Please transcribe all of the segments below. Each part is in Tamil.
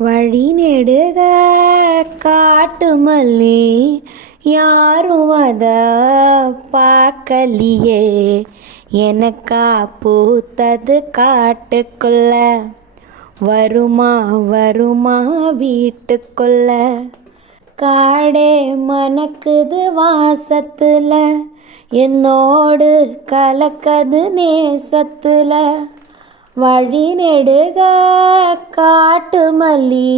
வழி நெடுக காட்டு மல்லி யாரும் அத பார்க்கலியே, எனக்கா பூத்தது காட்டுக்குள்ள, வருமா வருமா வீட்டுக்குள்ள. காடே மணக்குது வாசத்துல, என்னோடு கலக்கது நேசத்துல. வழி நெடுக காட்டு மல்லி,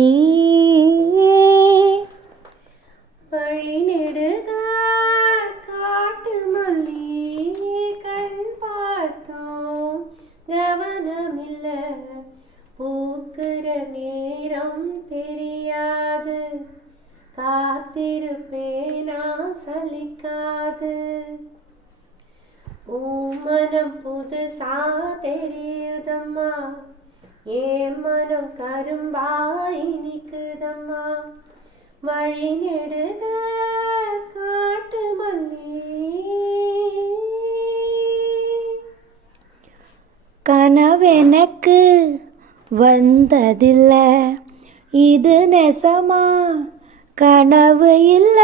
வழி நெடுக காட்டு மல்லி, கண் பார்த்தோம் கவனமில்ல, பூக்குற நேரம் தெரியாது, காத்திருப்பேனா சலிக்காது. மனம் புதுசா தெரியுதம்மா, ஏன் மனம் கரும்பாய் இனிக்குதம்மா. வழி நெடுக காட்டு மல்லி. கனவெனக்கு வந்ததில்ல, இது நெசமா கனவு இல்ல.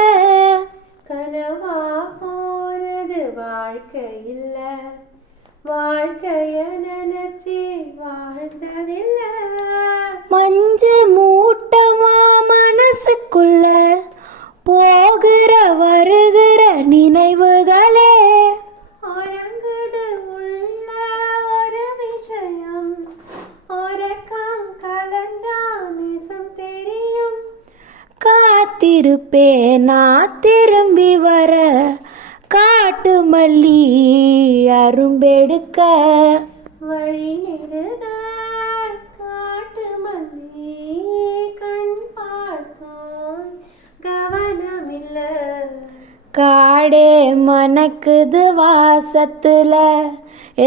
கனவா போறது வாழ்க்கை இல்ல, வாழ்க்கைய நினைச்சி வாழ்ந்ததில்ல. மஞ்சு மூட்டமா மனசுக்குள்ள போகிற வருகிற நினைவுகளே, உறங்குது உள்ள ஒரு விஷயம், உறக்கம் கலஞ்சா நேசம் தெரியும். காத்திருப்பேன் நான் திரும்பி வர, காட்டு மல்லி அரும்பெடுக்க. வழி நெடுக காட்டு மல்லி, கண் பார்க்கும் கவனமில்ல, காடே மணக்குது வாசத்துல,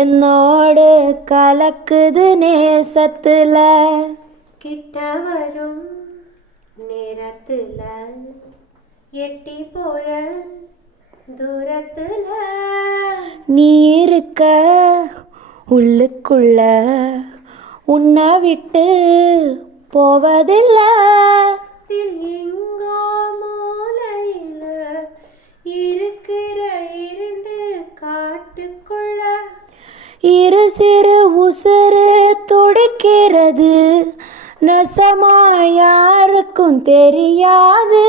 என்னோடு கலக்குது நேசத்துல. கிட்ட வரும் நேரத்துல, எட்டி போற தூரத்துல, நீ இருக்க உள்ளுக்குள்ள, உன்னை விட்டு போவதில்லை. எங்கோ மூலையில இருக்கிற இருண்டு காட்டுக்குள்ள, இரு சிறு உசுறு துடிக்கிறது, நெசமா யாருக்கும் தெரியாது.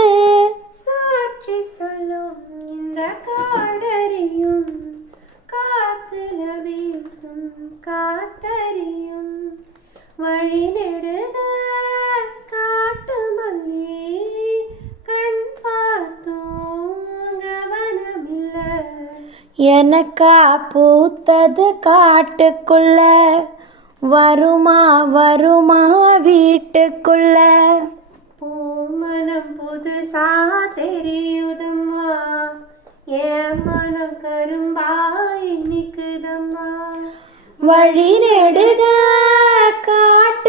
சாட்சி சொல்லும் இந்த காடறியும், காத்துல வீசும் காத்தறியும். வழி நெடுக காட்டு மல்லி, கண் பார்த்தோம் கவனமில்ல, எனக்கா பூத்தது காட்டுக்குள்ள, வருமா வருமா வீட்டுக்குள்ள. மனம் புதுசா தெரியுதம்மா, என் மனம் கரும்பாய் நிக்குதம்மா. வழி நெடுக காட்டு